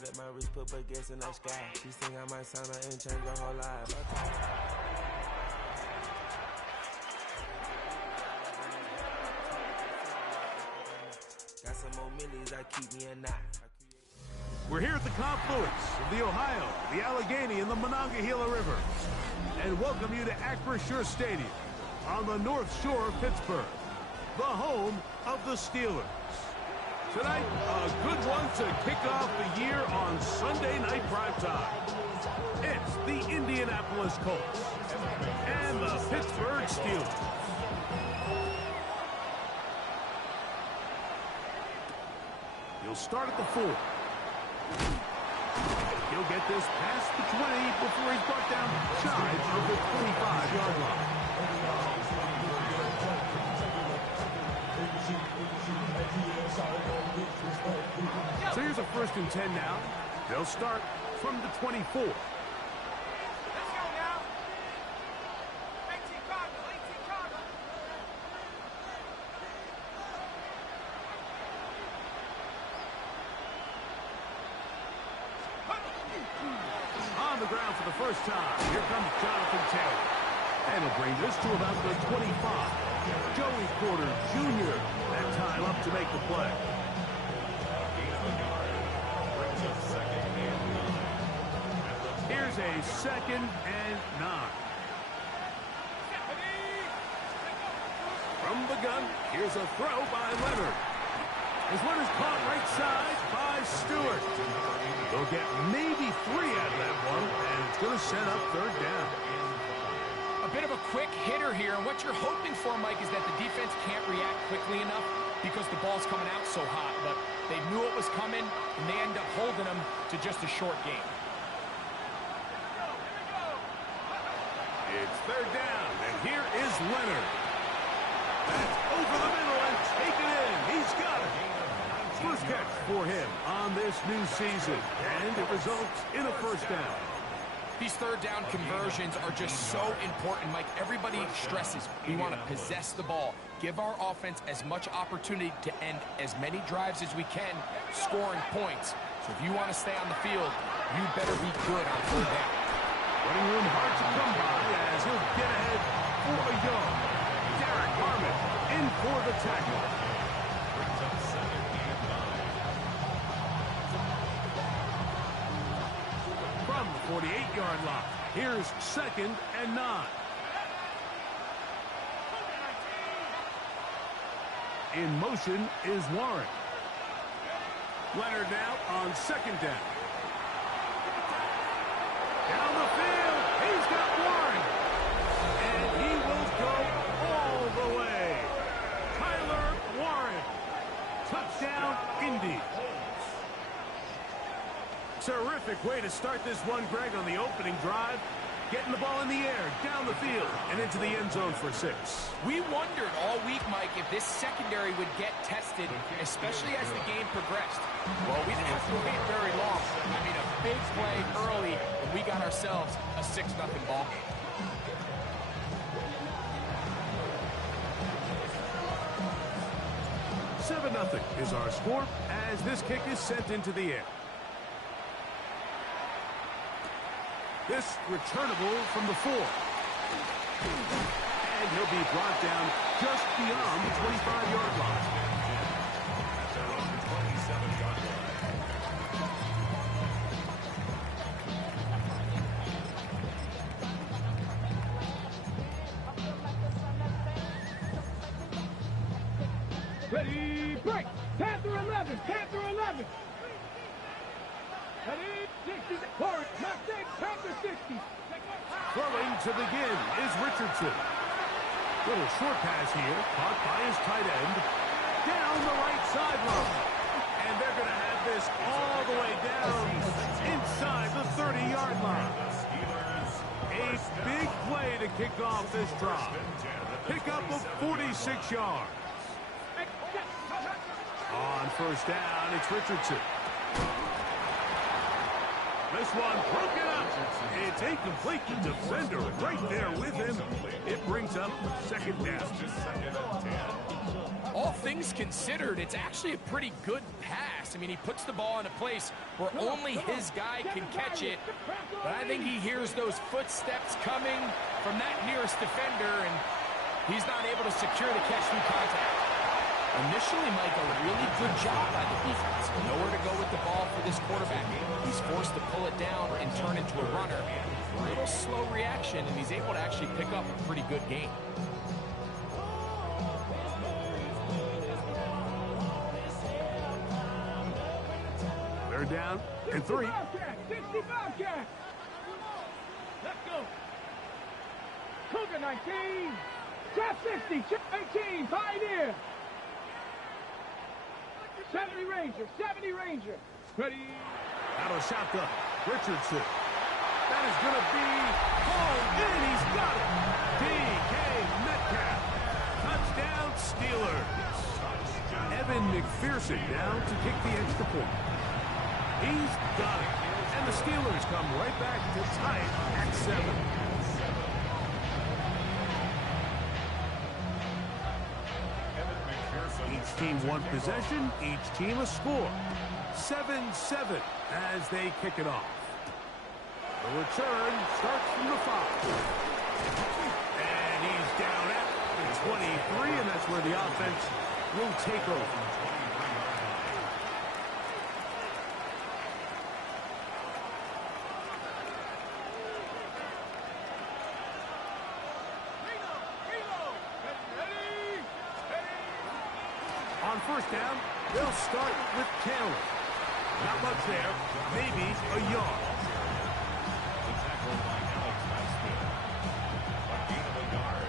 that my wrist put baguettes in the sky. She think I might sign her and change her whole life. Got some more millies that keep me a knot. We're here at the confluence of the Ohio, the Allegheny, and the Monongahela River, and welcome you to Acrisure Stadium on the North Shore of Pittsburgh, the home of the Steelers. Tonight, a good one to kick off the year on Sunday night primetime. It's the Indianapolis Colts and the Pittsburgh Steelers. He'll start at the 4. He'll get this past the 20 before he's brought down shy of the 25-yard line. So here's a 1st and 10 now. They'll start from the 24. Let's go now. 18 Cardinals, 18 Cardinals. On the ground for the first time. Here comes Jonathan Taylor. And he'll bring this to about the 25. Joey Porter Jr. that time up to make the play. Here's a 2nd and 9. From the gun, here's a throw by Leonard. His one is caught right side by Stewart. They'll get maybe 3 out of that one, and it's going to set up 3rd down. A bit of a quick hitter here, and what you're hoping for, Mike, is that the defense can't react quickly enough because the ball's coming out so hot, but they knew it was coming, and they end up holding them to just a short game. It's 3rd down, and here is Leonard. That's over the middle and taken in. He's got it. First catch for him on this new season, and it results in a 1st down. These 3rd down conversions are just so important, Mike. Everybody stresses we want to possess the ball, give our offense as much opportunity to end as many drives as we can, scoring points. So if you want to stay on the field, you better be good on 3rd down. Running room hard to come by as he'll get ahead for a yard. Derek Harmon in for the tackle. From the 48-yard line, here's 2nd and 9. In motion is Warren. Leonard now on 2nd down. Down the field, he's got Warren. And he will go all the way. Tyler Warren. Touchdown, Indy. Terrific way to start this one, Greg, on the opening drive. Getting the ball in the air, down the field, and into the end zone for 6. We wondered all week, Mike, if this secondary would get tested, especially as the game progressed. Well, we didn't have to wait very long. I mean, a big play early, and we got ourselves a 6-0 ball game. $7-0 is our score as this kick is sent into the air. This returnable from the 4. And he'll be brought down just beyond the 25-yard line. Ready, break. Panther 11, Panther 11. Ready, 60, forward, mistake, Panther 60. Throwing to begin is Richardson. Little short pass here, caught by his tight end. Down the right sideline. And they're going to have this all the way down inside the 30-yard line. A big play to kick off this drive. Pickup of 46 yards. On 1st down, it's Richardson. This one broken up. It's incomplete. The defender right there with him. It brings up 2nd down. all things considered, it's actually a pretty good pass. I mean, he puts the ball in a place where only his guy can catch it. But I think he hears those footsteps coming from that nearest defender, and he's not able to secure the catch through contact. Initially, Mike, a really good job by the defense. Nowhere to go with the ball for this quarterback. He's forced to pull it down and turn into a runner. A little slow reaction, and he's able to actually pick up a pretty good game. They're down and 3. 65 cat. Let's go. Cougar 19. Chap 60. Chap 18. Pioneer. 70 Ranger. 70 Ranger. Ready. Out of shotgun. Richardson. That is going to be hauled in. He's got it. D.K. Metcalf. Touchdown Steelers. Evan McPherson down to kick the extra point. He's got it. And the Steelers come right back to tie it at 7. Each team one possession, each team a score. 7-7 as they kick it off. The return starts from the 5. And he's down at the 23, and that's where the offense will take over. On first down, they'll start with Taylor. Not much there, maybe a yard. The tackle by Alex Smith. A gain of a yard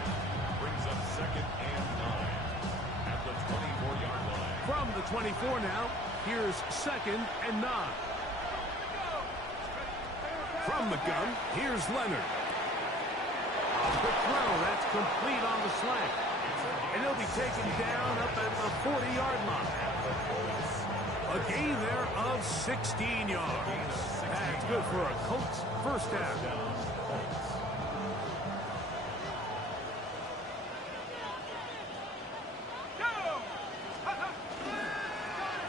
brings up 2nd and 9 at the 24-yard line. From the 24 now, here's 2nd and 9. From the gun, here's Leonard. A quick throw, that's complete on the slant. And he'll be taken down up at the 40-yard line. A gain there of 16 yards. That's good for a Colts first down.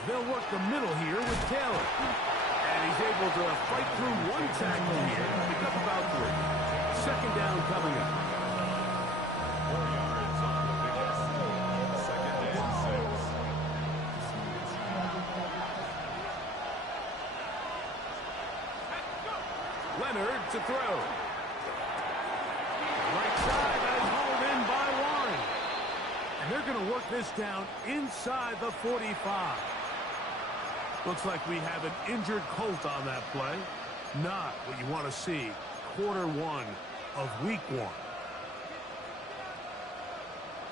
They'll work the middle here with Taylor. And he's able to fight through one tackle here and pick up about 3. 2nd down coming up. 4 yards on the pickup. 2nd and 6. Leonard to throw. Right side, that is hauled in by Warren. And they're going to work this down inside the 45. Looks like we have an injured Colt on that play. Not what you want to see. Quarter 1 of week 1.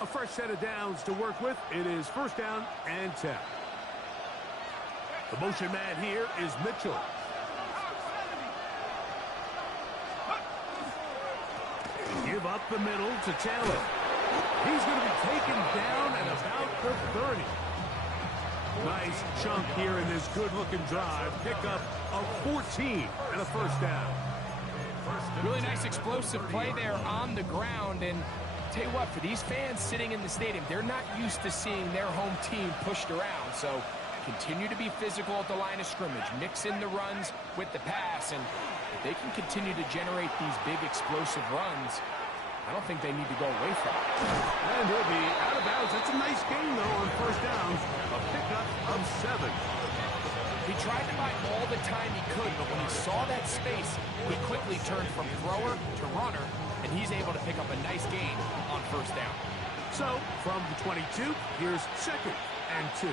A fresh set of downs to work with. It is 1st down and 10. The motion man here is Mitchell. Give up the middle to Taylor. He's going to be taken down at about the 30. Nice chunk here in this good-looking drive. Pick up of 14 and a 1st down. Really nice explosive play there on the ground. And tell you what, for these fans sitting in the stadium, they're not used to seeing their home team pushed around. So continue to be physical at the line of scrimmage. Mix in the runs with the pass. And if they can continue to generate these big explosive runs, I don't think they need to go away from it. And he'll be out of bounds. That's a nice gain, though, on 1st down. A pickup of 7. He tried to buy all the time he could, but when he saw that space, he quickly turned from thrower to runner, and he's able to pick up a nice gain on 1st down. So, from the 22, here's 2nd and 2.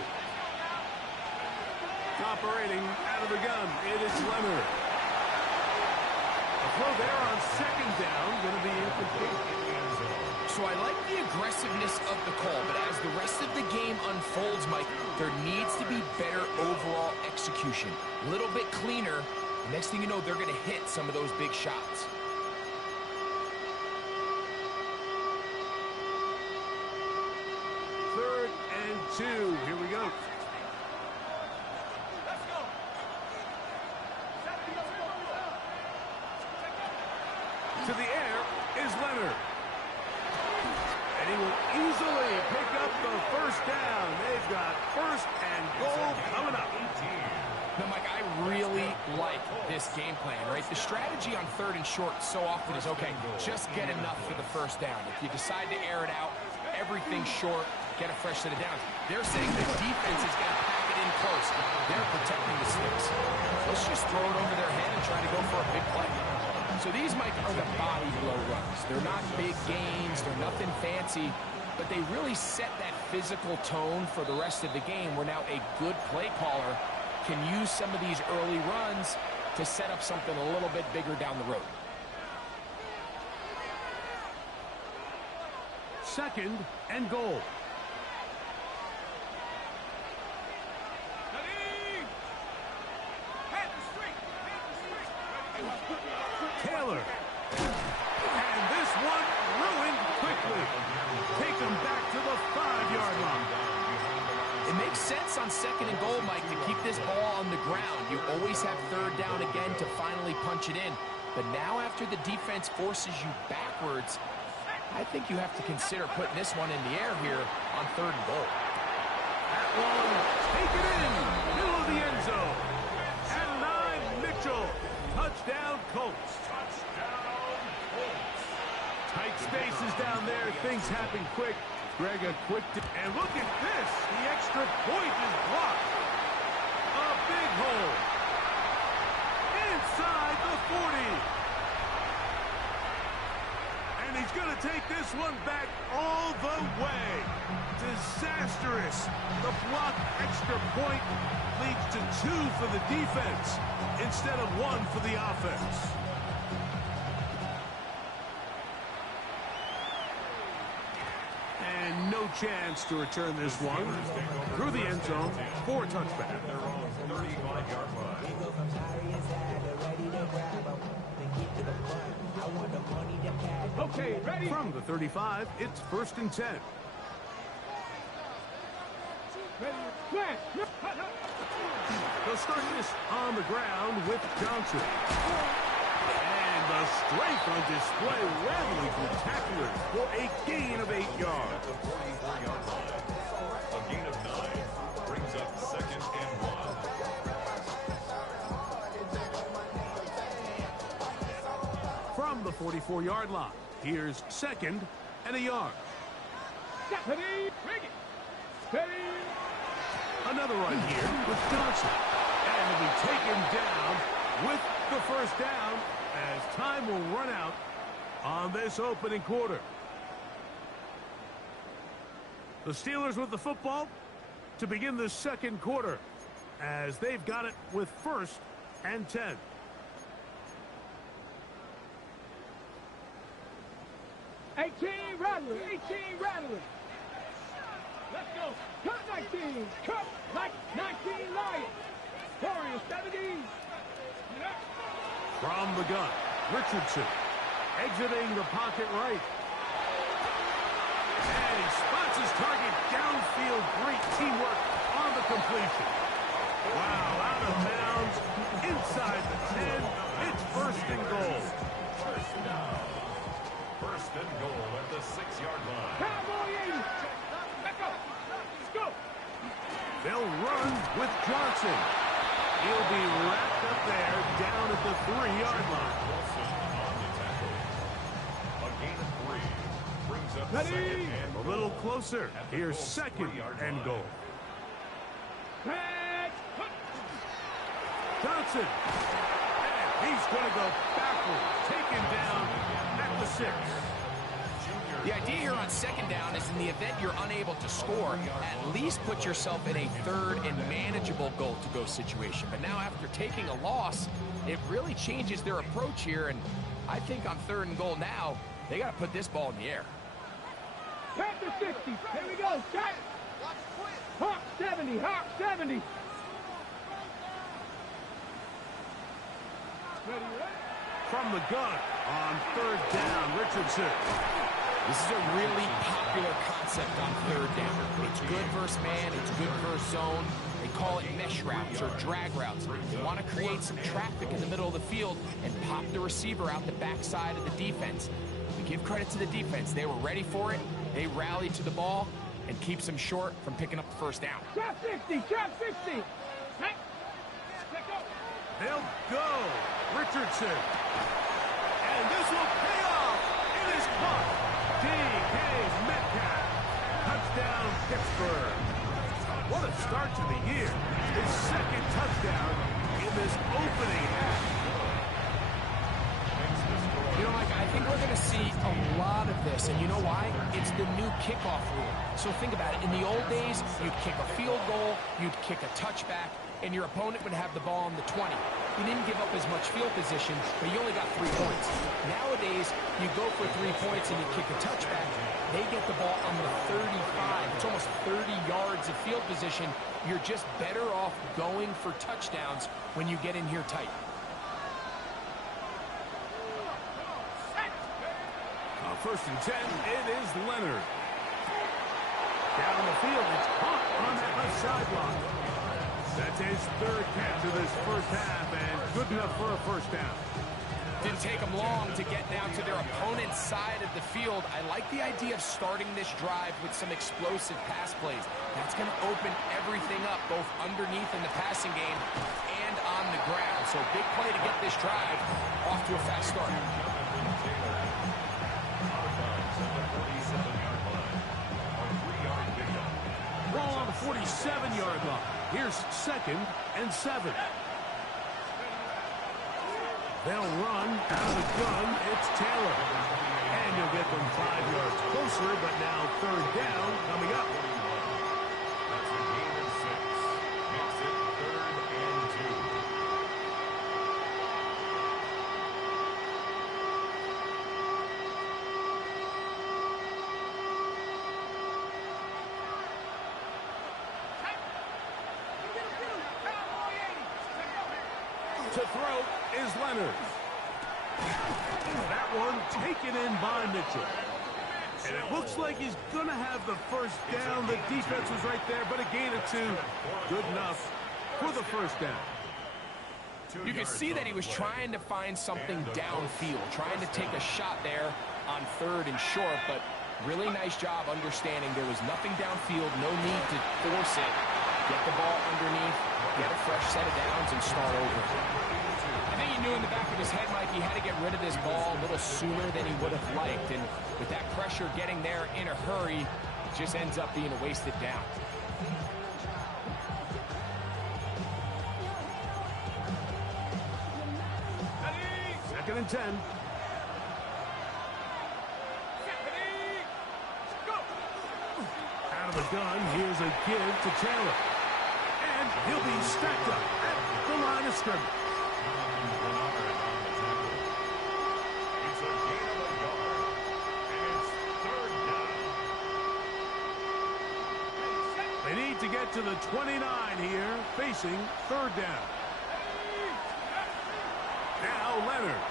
Operating out of the gun, it is Leonard. A throw there on 2nd down, going to be incomplete. So I like the aggressiveness of the call, but as the rest of the game unfolds, Mike, there needs to be better overall execution. A little bit cleaner. The next thing you know, they're going to hit some of those big shots. Third and 2. Here we go. To the air is Leonard. And he will easily pick up the 1st down. first and goal coming up. Now, Mike, I really like this game plan, right? The strategy on 3rd and short so often is, okay, just get enough for the first down. If you decide to air it out, everything's short, get a fresh set of downs. They're saying the defense is going to pack it in close. They're protecting the sticks. Let's just throw it over their head and try to go for a big play. So these, Mike, are the body blow runs. They're not big gains. They're nothing fancy. But they really set that physical tone for the rest of the game where now a good play caller can use some of these early runs to set up something a little bit bigger down the road. 2nd and goal. Taylor. And this one ruined quickly. Take them back to the 5-yard line. It makes sense on 2nd and goal, Mike, to keep this ball on the ground. You always have 3rd down again to finally punch it in. But now after the defense forces you backwards, I think you have to consider putting this one in the air here on 3rd and goal. That one, take it in, middle of the end zone. At 9, Mitchell. Touchdown, Colts. Tight spaces down there. Things happen quick. Greg, a quick... And look at this. The extra point is blocked. A big hole. Inside the 40. And he's going to take this one back all the way. Disastrous. The blocked extra point leads to 2 for the defense instead of 1 for the offense. And no chance to return this one. Through the end zone for a touchback. Okay, ready? From the 35, it's 1st and 10. Ready? Flash! They'll start this on the ground with Johnson. And the strength on display, rather spectacular for a gain of 8 yards. A gain of 9 brings up 2nd and 1. From the 44-yard line, here's 2nd and a yard. Ready? Bring it! Ready? Another run here with Johnson. And he'll be taken down with the first down as time will run out on this opening quarter. The Steelers with the football to begin the 2nd quarter as they've got it with 1st and 10. Rattler! 18 Rattler! Let's go! Cut 19! Cut like 19 Lions! Warriors 17! From the gun, Richardson exiting the pocket right. And he spots his target downfield. Great teamwork on the completion. Wow, out of bounds, inside the 10. It's 1st and goal. 1st and goal at the 6-yard line. Cowboy 80! Back up! Let's go! They'll run with Johnson. He'll be wrapped up there down at the 3-yard line. Wilson on the tackle. A gain of 3 brings up Ready? 2nd and A little closer. Here's 2nd and goal. Catch! Johnson. And he's going to go backwards. Taken down at the 6. The idea here on 2nd down is in the event you're unable to score, at least put yourself in a 3rd and manageable goal-to-go situation. But now after taking a loss, it really changes their approach here. And I think on 3rd and goal now, they got to put this ball in the air. Panther 60! Here we go! Shot! Hawk 70! Hawk 70! Ready? From the gun on 3rd down, Richardson. This is a really popular concept on 3rd down. It's good versus man, it's good versus zone. They call it mesh routes or drag routes. They want to create some traffic in the middle of the field and pop the receiver out the backside of the defense. We give credit to the defense. They were ready for it. They rallied to the ball. and keeps them short from picking up the first down. Trap 60, trap 60. Hey, let go. They'll go. Richardson. And this will pay off. It is caught. D.K. Metcalf. Touchdown, Pittsburgh. What a start to the year. His second touchdown in this opening half. You know, Mike, I think we're going to see a lot of this, and you know why? It's the new kickoff rule. So think about it. In the old days, you'd kick a field goal, you'd kick a touchback, and your opponent would have the ball on the 20. You didn't give up as much field position, but you only got 3 points. Nowadays, you go for 3 points and you kick a touchback. They get the ball on the 35. It's almost 30 yards of field position. You're just better off going for touchdowns when you get in here tight. First and 10, it is Leonard. Down the field, it's caught on that left sideline. That's his third catch of this first half, and good enough for a first down. Didn't take them long to get down to their opponent's side of the field. I like the idea of starting this drive with some explosive pass plays. That's going to open everything up, both underneath in the passing game and on the ground. So big play to get this drive off to a fast start. Ball on the 47-yard line. Here's 2nd and 7. They'll run out of the gun. It's Taylor. And you'll get them 5 yards closer, but now 3rd down coming up. That's a gain of 6. Makes it 3rd and 2. To throw is Leonard. That one taken in by Mitchell. And it looks like he's going to have the first down. The defense was right there, but a gain of 2. Good enough for the first down. You could see that he was trying to find something downfield, trying to take a shot there on 3rd and short, but really nice job understanding there was nothing downfield, no need to force it. Get the ball underneath, get a fresh set of downs, and start over. I think he knew in the back of his head, Mike, he had to get rid of this ball a little sooner than he would have liked. And with that pressure getting there in a hurry, it just ends up being a wasted down. Second and 10. Out of the gun, here's a give to Taylor. And he'll be stacked up at the line of scrimmage. It's a gain of a yard, and it's 3rd down. They need to get to the 29 here, facing 3rd down. Now Leonard.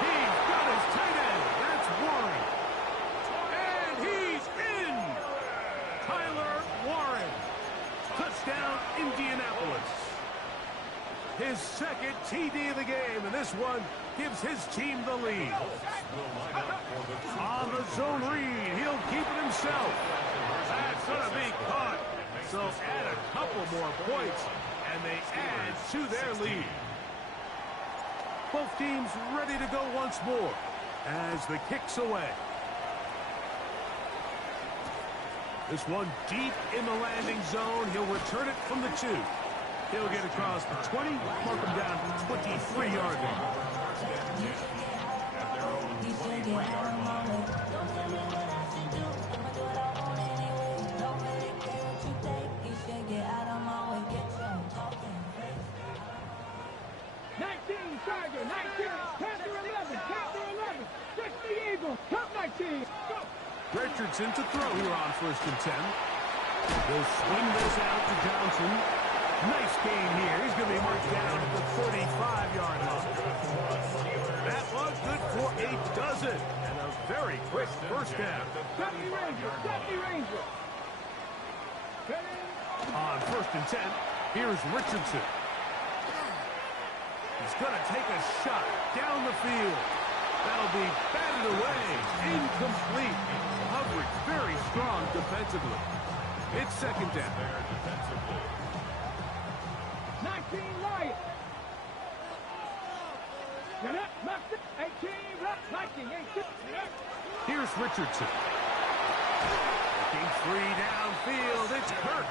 He's got his tight end. That's Warren. And he's in. Tyler Warren. Touchdown, Indianapolis. His 2nd TD of the game, and this one gives his team the lead. On the zone read, he'll keep it himself. That's going to be caught. So add a couple more points, and they add to their lead. Both teams ready to go once more as the kick's away. This one deep in the landing zone. He'll return it from the 2. He'll get across the 20, mark him down to 23-yard line. Tiger, 19, Panther 11, Panther 11, 60 Eagles, top 19, go! Richardson to throw here on 1st and 10. He'll swing this out to Johnson. Nice gain here. He's going to be marked down at the 45-yard line. That was good for a dozen and a very quick first down. Deputy Ranger, Deputy Ranger. On 1st and 10, here's Richardson. He's going to take a shot down the field. That'll be batted away. Incomplete. Coverage very strong defensively. It's second down. There defensively. 19 Lions. Get up, Mustard. 18 Viking. 18. Here's Richardson. Looking free downfield. It's Kirk.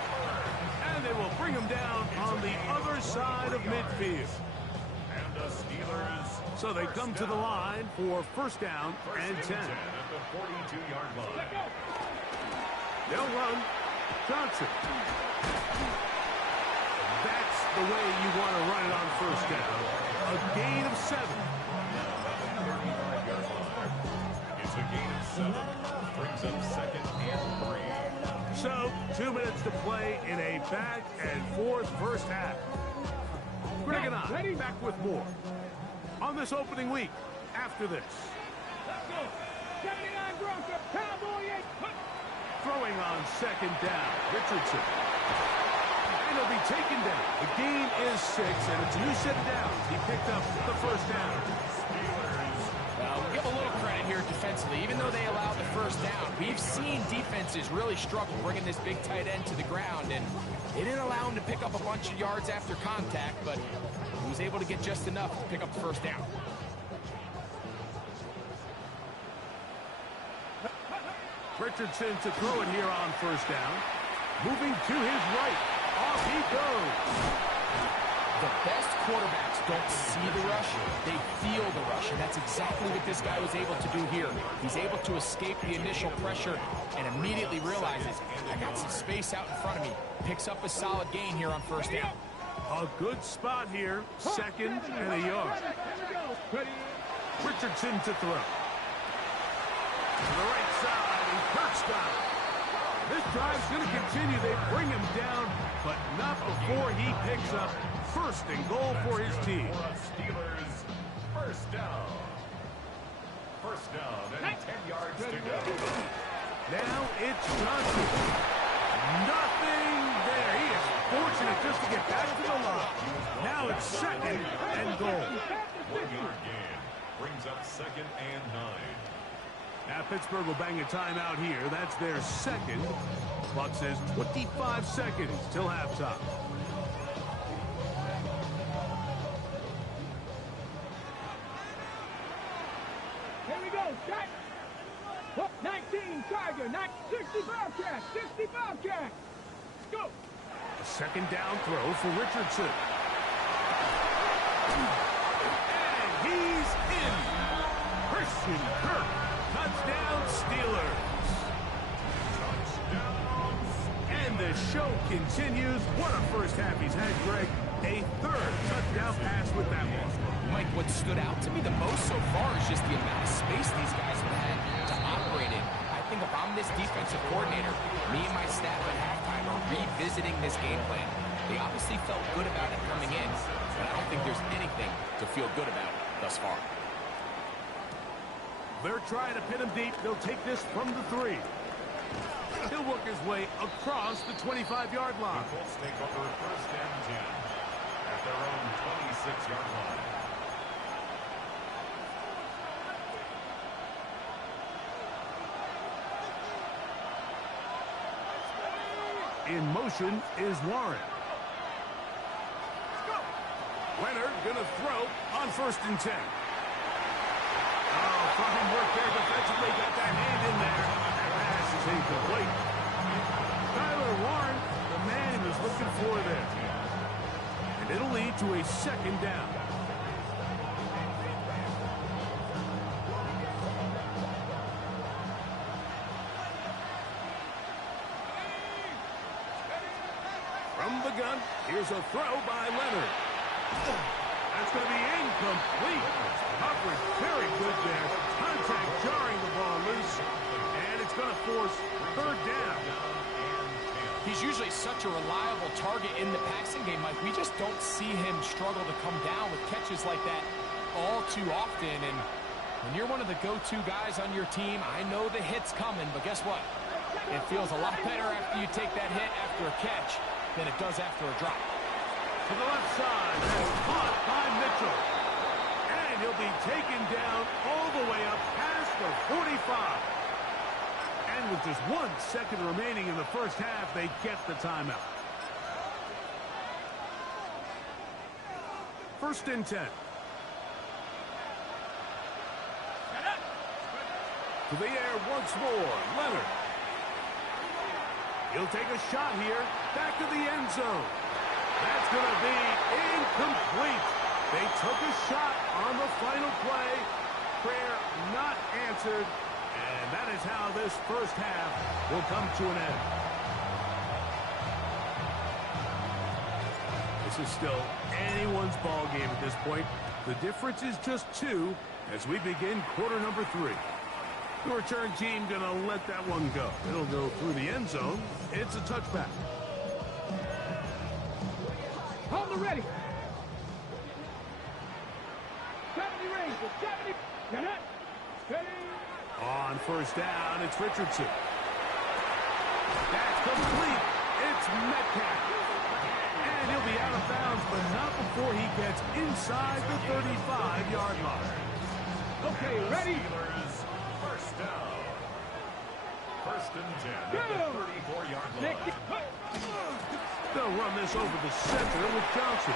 And they will bring him down on the other side of midfield. And the Steelers. So they come to the line for first down and 10. At the 42-yard line. They'll run. Johnson. That's the way you want to run it on first down. A gain of 7. It's a gain of 7. Brings up second and 3. So 2 minutes to play in a back and forth first half. Greg and I back with more on this opening week after this. Let's go. 79 Broncos. Cowboy 8. Throwing on second down. Richardson. And he'll be taken down. The gain is 6, and it's a new set of downs. He picked up the first down. We'll give a little credit here defensively. Even though they allowed the first down, we've seen defenses really struggle bringing this big tight end to the ground, and they didn't allow him to pick up a bunch of yards after contact, but he was able to get just enough to pick up the first down. Richardson to throw it here on first down. Moving to his right. Off he goes. The best quarterbacks don't see the rush, they feel the rush, and that's exactly what this guy was able to do here. He's able to escape the initial pressure and immediately realizes, I got some space out in front of me. Picks up a solid gain here on first down. A good spot here. Second and a yard. Richardson to throw. To the right side, and Kirk's got it. This drive's going to continue. They bring him down, but not before he picks up first and goal for his team. Steelers first down. First down and 10 yards to go. Now it's Johnson. Nothing there. He is fortunate just to get back to the line. Now it's second and goal. 1-yard gain. Brings up second and 9. Now Pittsburgh will bang a timeout here. That's their second. Clock says 25 seconds till halftime. Here we go. Shot. 19 Tiger. 60 Bobcat. 60 Bobcat. Let's go. A second down throw for Richardson. And he's in. Christian Kirk. Touchdown Steelers. And the show continues. What a first half he's had, Greg. A third touchdown pass with that one. Mike, what stood out to me the most so far is just the amount of space these guys have had to operate in. I think if I'm this defensive coordinator, me and my staff at halftime are revisiting this game plan. They obviously felt good about it coming in, but I don't think there's anything to feel good about thus far. They're trying to pin him deep. They'll take this from the 3. He'll work his way across the 25-yard line. The Colts take over first and 10 at their own 26-yard line. In motion is Warren. Leonard gonna throw on first and 10. Oh, fine work there defensively. Got that hand in there. That pass is incomplete. Tyler Warren, the man he was looking for there. And it'll lead to a second down. From the gun, here's a throw by Leonard. That's going to be incomplete. Coverage very good there. Contact jarring the ball loose. And it's going to force third down. He's usually such a reliable target in the passing game, Mike. We just don't see him struggle to come down with catches like that all too often. And when you're one of the go-to guys on your team, I know the hit's coming, but guess what? It feels a lot better after you take that hit after a catch than it does after a drop. To the left side, that's caught by Mitchell. And And he'll be taken down all the way up past the 45. And with just 1 second remaining in the first half, they get the timeout. First and 10. To the air once more, Leonard. He'll take a shot here, back to the end zone. That's going to be incomplete. They took a shot on the final play. Prayer not answered. And that is how this first half will come to an end. This is still anyone's ball game at this point. The difference is just 2 as we begin quarter number 3. The return team going to let that one go. It'll go through the end zone. It's a touchback. Hold the ready. 70 Rangers, 70. Cannot. Steady. On first down, it's Richardson. That's complete. It's Metcalf. And he'll be out of bounds, but not before he gets inside the 35-yard line. Okay, ready. First down. First and 10 at the 34-yard line. They'll run this over the center with Johnson.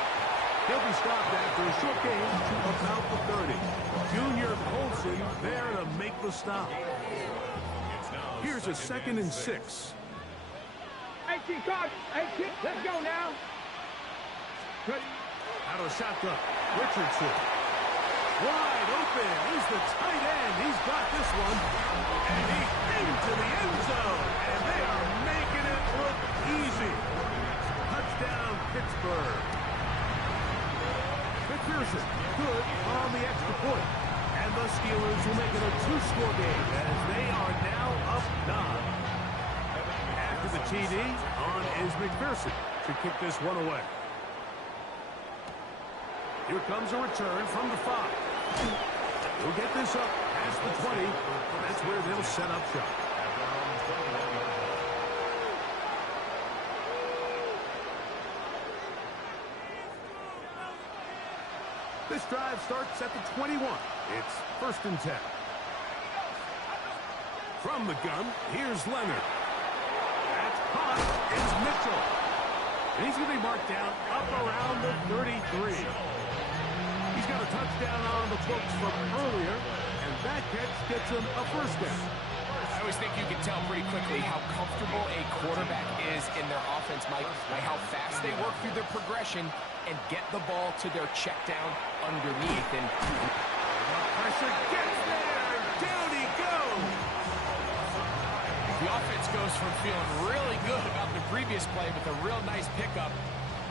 He'll be stopped after a short gain to about the 30. Junior Colson there to make the stop. Here's a 2nd and 6. 18 cards, 18. Let's go now. Ready. Out of the shotgun, Richardson. Wide open is the tight end. He's got this one. And he's into the end zone. And they are making it look easy. Touchdown, Pittsburgh. McPherson, good on the extra point. And the Steelers will make it a 2-score game as they are now up 9. After the TD, on is McPherson to kick this one away. Here comes a return from the 5. We'll get this up past the 20. That's where they'll set up shop. This drive starts at the 21. It's first and 10. From the gun, here's Leonard. That's caught. It's Mitchell. And he's going to be marked down up around the 33. He's got a touchdown on the books from earlier, and that catch gets him a first down. I always think you can tell pretty quickly how comfortable a quarterback is in their offense, Mike, by how fast they work through their progression and get the ball to their check down underneath. And pressure gets there, and down he goes. The offense goes from feeling really good about the previous play with a real nice pickup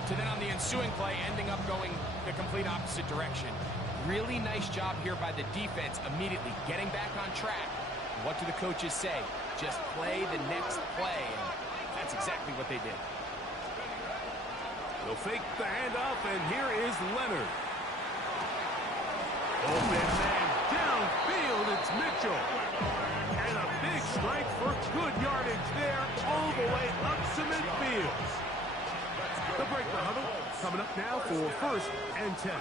to then on the ensuing play ending up going the complete opposite direction. Really nice job here by the defense immediately getting back on track. What do the coaches say? Just play the next play, and that's exactly what they did. They'll fake the handoff, and here is Leonard. Open man downfield, it's Mitchell. And a big strike for good yardage there all the way up to midfield. They'll break the huddle. Coming up now for first and 10.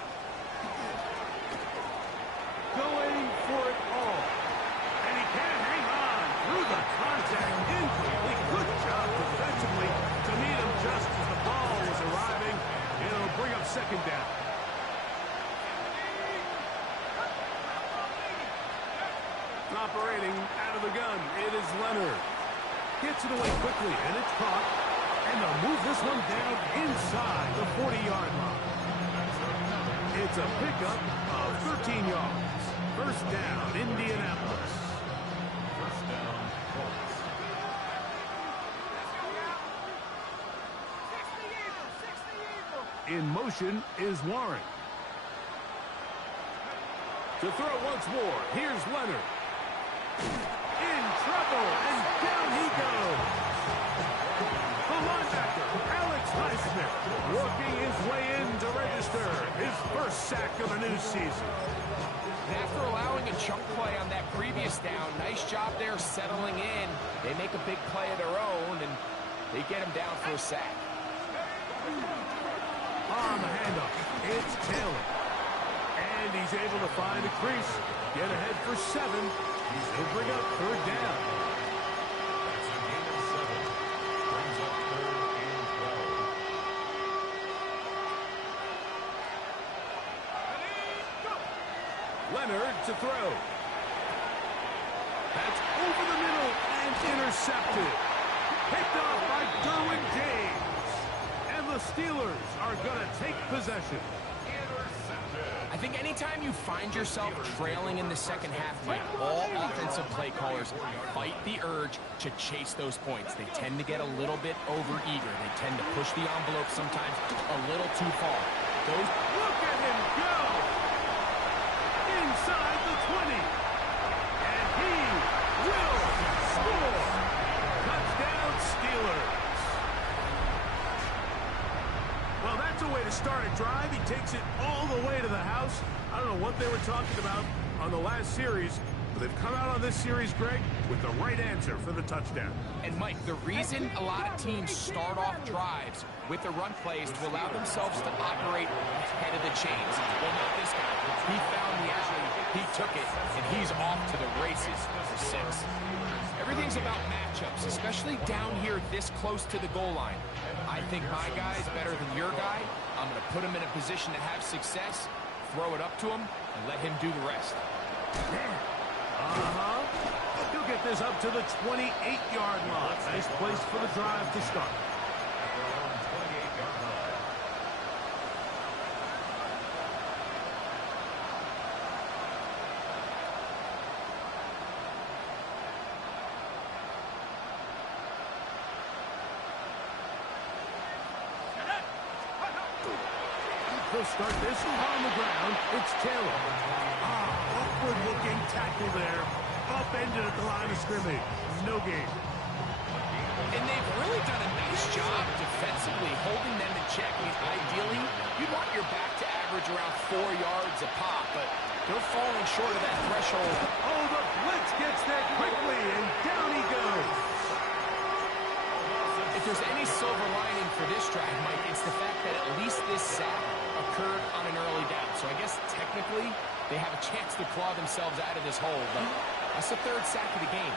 Going for it all. And he can't hang on through the contact. Incomplete. Good job defensively to meet him just as the ball was arriving. It'll bring up second down. Operating out of the gun, it is Leonard. Gets it away quickly, and it's caught. And they'll move this one down inside the 40-yard line. It's a pickup of 13 yards. First down, Indianapolis. First down, Colts. In motion is Warren. To throw once more, here's Leonard. In trouble, and down he goes. The linebacker, Alex Highsmith, working his way in to register his first sack of the new season. And after allowing a chunk play on that previous down, nice job there settling in. They make a big play of their own, and they get him down for a sack. On the handoff, it's Taylor. And And he's able to find a crease. Get ahead for 7. He'll bring up 3rd down. That's a gain of 7. Brings up 3rd and 12. Leonard to throw. That's over the middle and intercepted. Picked off by Derwin James. And the Steelers are going to take possession. I think anytime you find yourself trailing in the second half, Mike, all offensive play callers fight the urge to chase those points. They tend to get a little bit overeager. They tend to push the envelope sometimes a little too far. Look at him go! Inside the 20. And he will score! Touchdown, Steelers! Well, that's a way to start a drive. He takes it all the way to the house. I don't know what they were talking about on the last series, but they've come out on this series, Greg, with the right answer for the touchdown. And, Mike, the reason a lot of teams start off drives with the run plays to allow themselves to operate ahead of the chains. Well, not this guy. He found the alley, he took it, and he's off to the races for 6. Everything's about matchups, especially down here this close to the goal line. I think my guy's better than your guy. I'm going to put him in a position to have success, throw it up to him, and let him do the rest. He'll get this up to the 28-yard line. Nice place for the drive to start. He'll start this on the ground. It's Taylor. Upward-looking tackle there. Upended at the line of scrimmage. No gain. And they've really done a nice job defensively holding them in check. I mean, ideally, you'd want your back to average around 4 yards a pop, but they're falling short of that threshold. Oh, the blitz gets there quickly, and down he goes. If there's any silver lining for this drive, Mike, it's the fact that at least this sack occurred on an early down. So I guess technically they have a chance to claw themselves out of this hole, but that's the 3rd sack of the game.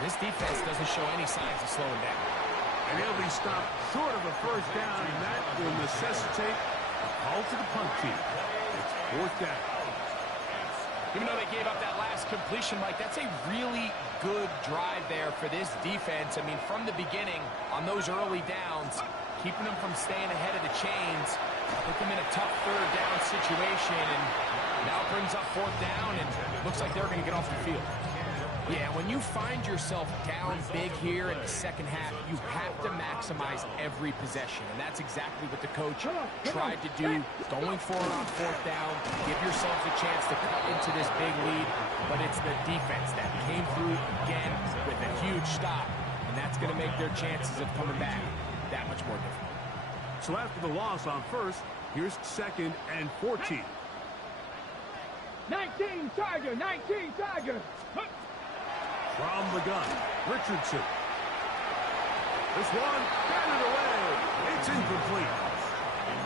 This defense doesn't show any signs of slowing down. And he'll be stopped short of a 1st down, and that will necessitate a call to the punt team. It's 4th down. Even though they gave up that last completion, Mike, that's a really good drive there for this defense. I mean, from the beginning, on those early downs, keeping them from staying ahead of the chains, put them in a tough 3rd down situation, and now brings up 4th down, and looks like they're going to get off the field. Yeah, when you find yourself down big here in the second half, you have to maximize every possession, and that's exactly what the coach tried to do, going for it on 4th down, give yourselves a chance to cut into this big lead, but it's the defense that came through again with a huge stop, and that's going to make their chances of coming back that much more difficult. So after the loss on 1st, here's 2nd and 14. 19 Tiger, 19 Tiger. From the gun, Richardson. This one, batted away. It's incomplete.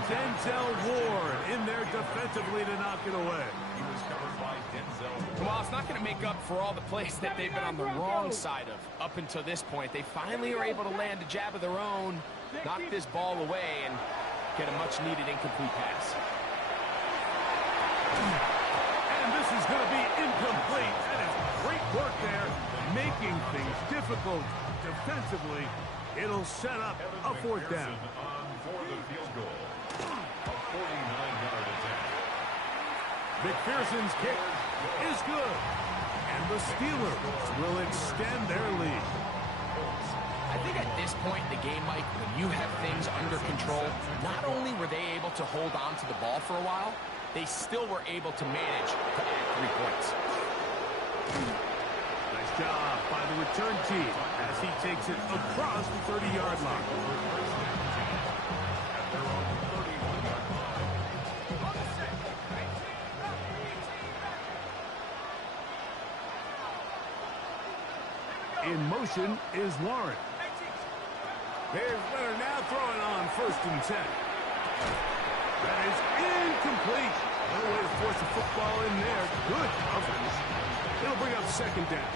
Denzel Ward in there defensively to knock it away. He was covered by Denzel. Well, it's not going to make up for all the plays that they've been on the wrong side of up until this point. They finally are able to land a jab of their own, knock this ball away, and get a much-needed incomplete pass. And this is going to be incomplete. That is great work there, making things difficult defensively. It'll set up a 4th down. On for the field goal. A 49-yard attack. McPherson's kick is good. And the Steelers will extend their lead. I think at this point in the game, Mike, when you have things under control, not only were they able to hold on to the ball for a while, they still were able to manage to add 3 points. Nice job by the return team as he takes it across the 30-yard line. At their own 31-yard line. In motion is Warren. Here's Leonard now throwing on 1st and 10. That is incomplete. No way to force the football in there. Good coverage. It'll bring up second down.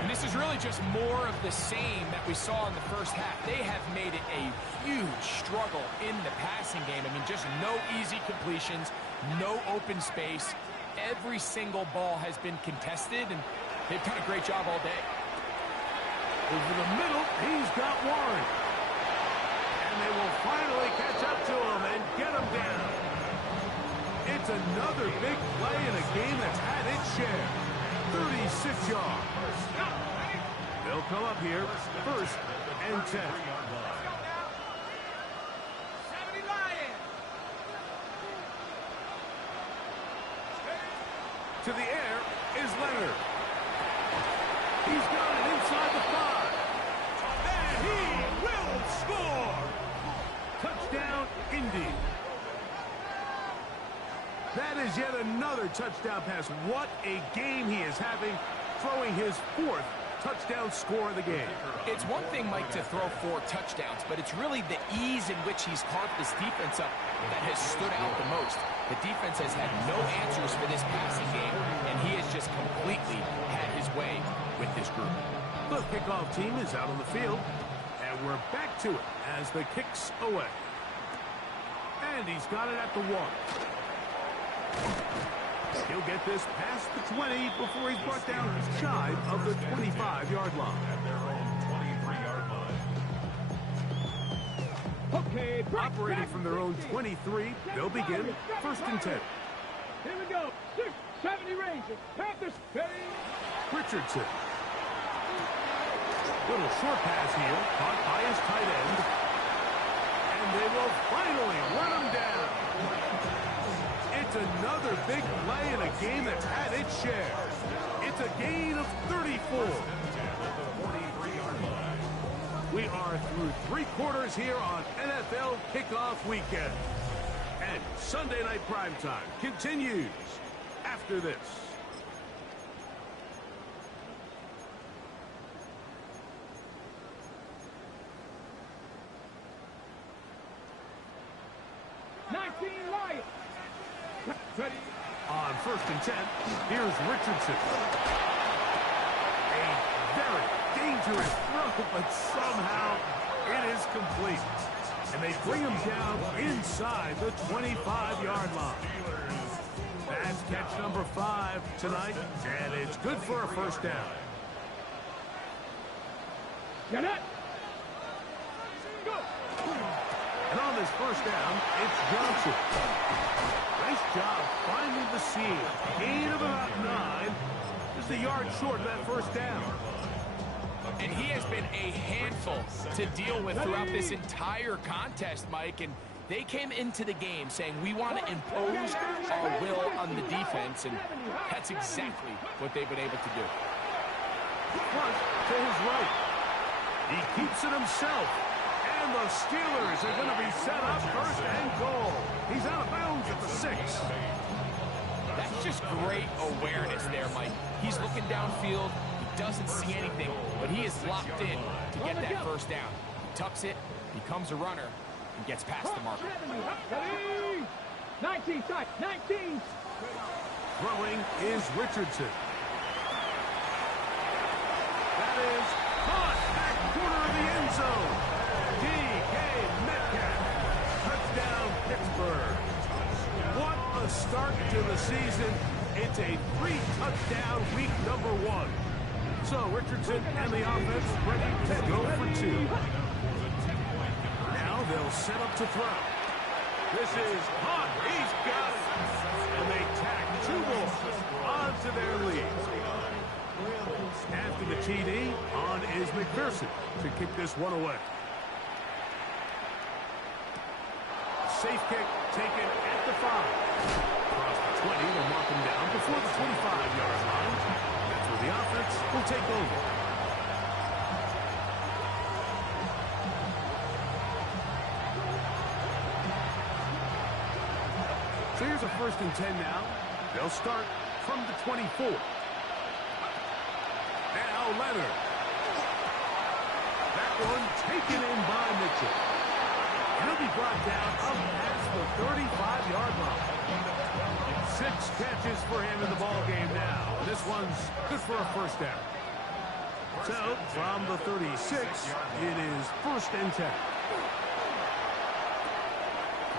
And this is really just more of the same that we saw in the first half. They have made it a huge struggle in the passing game. I mean, just no easy completions, no open space. Every single ball has been contested, and they've done a great job all day. Over the middle, he's got Warren. And they will finally catch up to him and get him down. It's another big play in a game that's had its share. 36 yards. They'll come up here, first and 10. To the air is Leonard. He's got it inside the 5. And he will score. Touchdown, Indy. That is yet another touchdown pass. What a game he is having, throwing his 4th touchdown score of the game. It's one thing, Mike, to throw 4 touchdowns, but it's really the ease in which he's carved this defense up that has stood out the most. The defense has had no answers for this passing game, and he has just completely had his way with this group. The kickoff team is out on the field, and we're back to it as the kick's away. And he's got it at the 1. He'll get this past the 20 before he's brought down shy of the 25-yard line. At their own 23-yard line. Okay, Operating from their own 23, they'll begin first and 10. Here we go. 670 Rangers. Panthers. Richardson. Little short pass here, caught by his tight end. And they will finally run him down. It's another big play in a game that's had its share. It's a gain of 34. We are through 3 quarters here on NFL Kickoff Weekend. And Sunday Night Primetime continues after this. On first and 10, here's Richardson. A very dangerous throw, but somehow it is complete. And they bring him down inside the 25-yard line. That's catch number 5 tonight, and it's good for a first down. Get it. Go. And on this first down, it's Johnson. Nice job finding the seam. Gain of about 9. Just a yard short of that first down. And he has been a handful to deal with throughout this entire contest, Mike. And they came into the game saying, we want to impose our will on the defense. And that's exactly what they've been able to do. Front to his right. He keeps it himself. And the Steelers are going to be set up first and goal. He's out of bounds at the 6. That's just great awareness there, Mike. He's looking downfield. He doesn't see anything, but he is locked in to get that first down. He tucks it, becomes a runner, and gets past the marker. 19, 19. Throwing is Richardson. That is caught back corner of the end zone. D.K. Metcalf. Touchdown, Pittsburgh. What a start to the season. It's a 3-touchdown week number 1. So Richardson and the offense ready to go for 2. Now they'll set up to throw. This is hot. He's got it. And they tack 2 more onto their lead. After the TD, on is McPherson to kick this one away. Safe kick taken at the 5. Across the 20, they'll mark him down before the 25-yard line. That's where the offense will take over. So here's a first and 10 now. They'll start from the 24. Now Leonard. That one taken in by Mitchell. He'll be brought down up past the the 35-yard line. 6 catches for him in the ball game now. This one's good for a first down. So, from the 36, it is 1st and 10.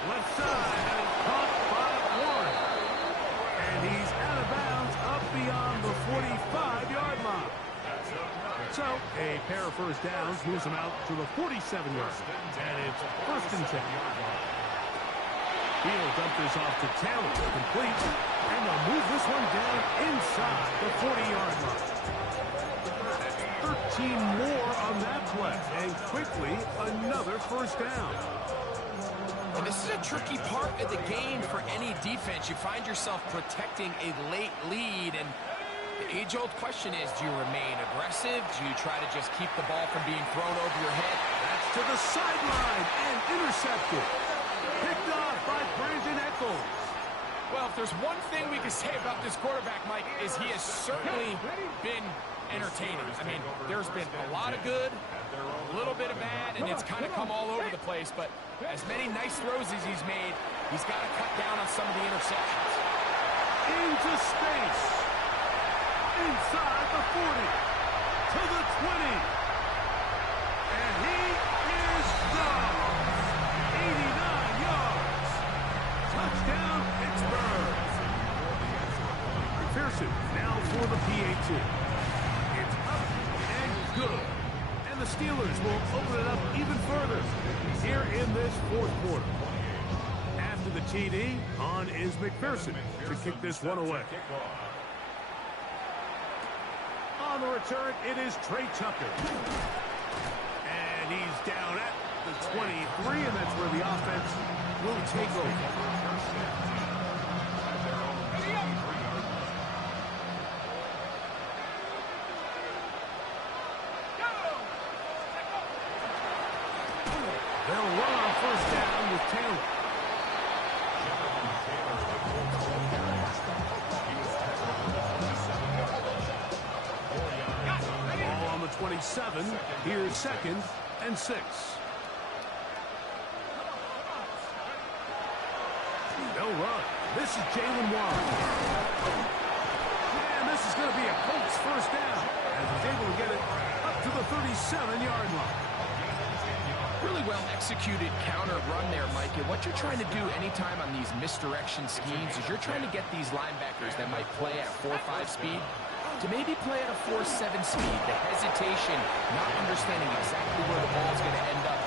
Left side, and it's caught by Warren. And he's out of bounds up beyond the 45-yard line. So, a pair of first downs moves him out to the 47-yard line. And it's 1st and 10. He'll dump this off to Taylor, complete, and they'll move this one down inside the 40-yard line. 13 more on that play, and quickly another first down. And this is a tricky part of the game for any defense. You find yourself protecting a late lead, and the age-old question is, do you remain aggressive? Do you try to just keep the ball from being thrown over your head? That's to the sideline and intercepted. Picked off by Brandon Echols. Well, if there's one thing we can say about this quarterback, Mike, is he has certainly been entertaining. I mean, there's been a lot of good, a little bit of bad, and it's kind of come all over the place. But as many nice throws as he's made, he's got to cut down on some of the interceptions. Into space. Inside the 40. To the 20. And he is gone. 89 yards. Touchdown, Pittsburgh. McPherson now for the PAT. It's up and good. And the Steelers will open it up even further here in this 4th quarter. After the TD, on is McPherson to kick this one away. On the return, it is Trey Tucker. And he's down at the 23, and that's where the offense will take over. They'll run on first down with Taylor. Ball on the 27. Here's 2nd and 6. They'll run. This is Jalen Warren. And this is going to be a Colts first down as he's able to get it up to the 37-yard line. Really well executed counter run there, Mike. And what you're trying to do anytime on these misdirection schemes is you're trying to get these linebackers that might play at a 4.5 speed to maybe play at a 4.7 speed. The hesitation, not understanding exactly where the ball is going to end up,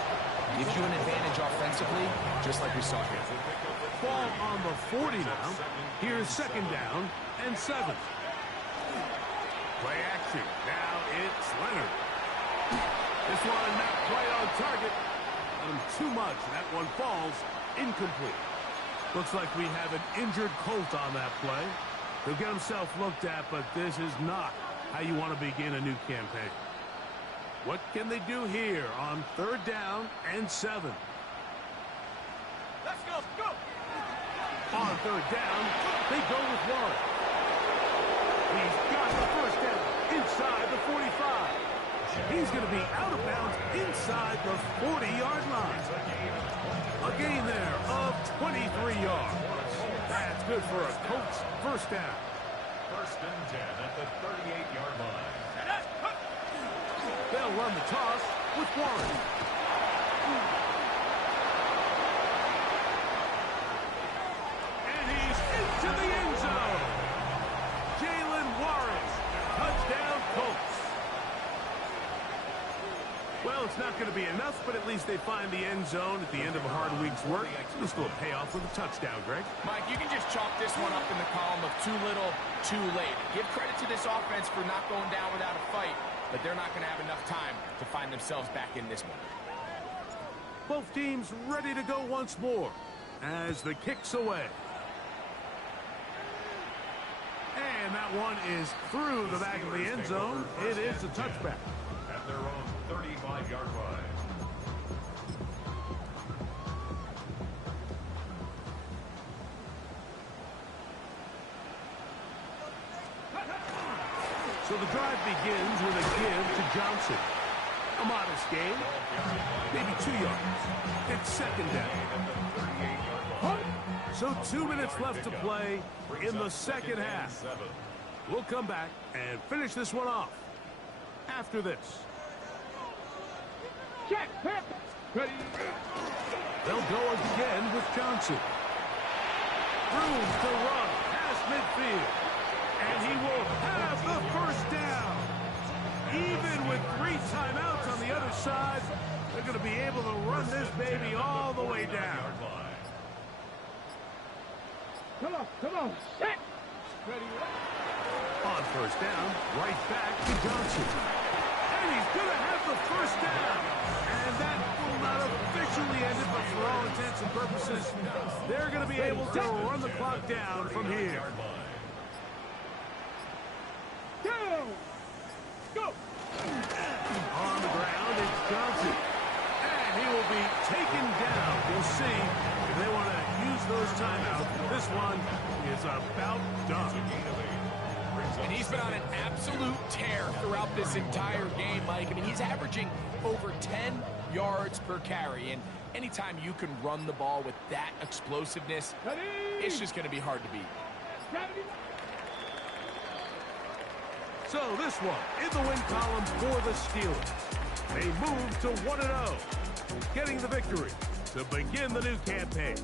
gives you an advantage offensively, just like we saw here. Ball on the 40 now. Here's 2nd down and 7. Play action. Now it's Leonard. This one not quite on target. Got him too much, and that one falls incomplete. Looks like we have an injured Colt on that play. He'll get himself looked at, but this is not how you want to begin a new campaign. What can they do here on 3rd down and 7? Let's go, go! On 3rd down, they go with Warren. He's got the first down inside the 45. He's going to be out of bounds inside the 40-yard line. A gain there of 23 yards. That's good for a Colts first down. 1st and 10 at the 38-yard line. They'll run the toss with Warren. And he's into the end zone. Jalen Warren. Touchdown, Colts. Well, it's not going to be enough, but at least they find the end zone at the end of a hard week's work. This will pay off with a touchdown, Greg. Mike, you can just chalk this one up in the column of too little, too late. Give credit to this offense for not going down without a fight, but they're not going to have enough time to find themselves back in this one. Both teams ready to go once more as the kick's away. And that one is through the back of the end zone. It is a touchback. At their own 35-yard line. So the drive begins with a give to Johnson. A modest gain, maybe 2 yards. It's 2nd down. So 2 minutes left to play in the second half. We'll come back and finish this one off after this. Check, pep. Ready. They'll go again with Johnson. Room to run past midfield. And he will have the first down. Even with 3 timeouts on the other side, they're going to be able to run this baby all the way down. Come on, set. Ready. On first down, right back to Johnson. And he's going to have the first down. And that will not officially end it, but for all intents and purposes, they're going to be able to run the clock down from here. Down. Go. On the ground, it's Johnson. And he will be taken down. We'll see if they want to use those timeouts. This one is about done. And he's been on an absolute tear throughout this entire game, Mike. I mean, he's averaging over 10 yards per carry. And anytime you can run the ball with that explosiveness, it's just going to be hard to beat. So this one in the win column for the Steelers. They move to 1-0, getting the victory to begin the new campaign.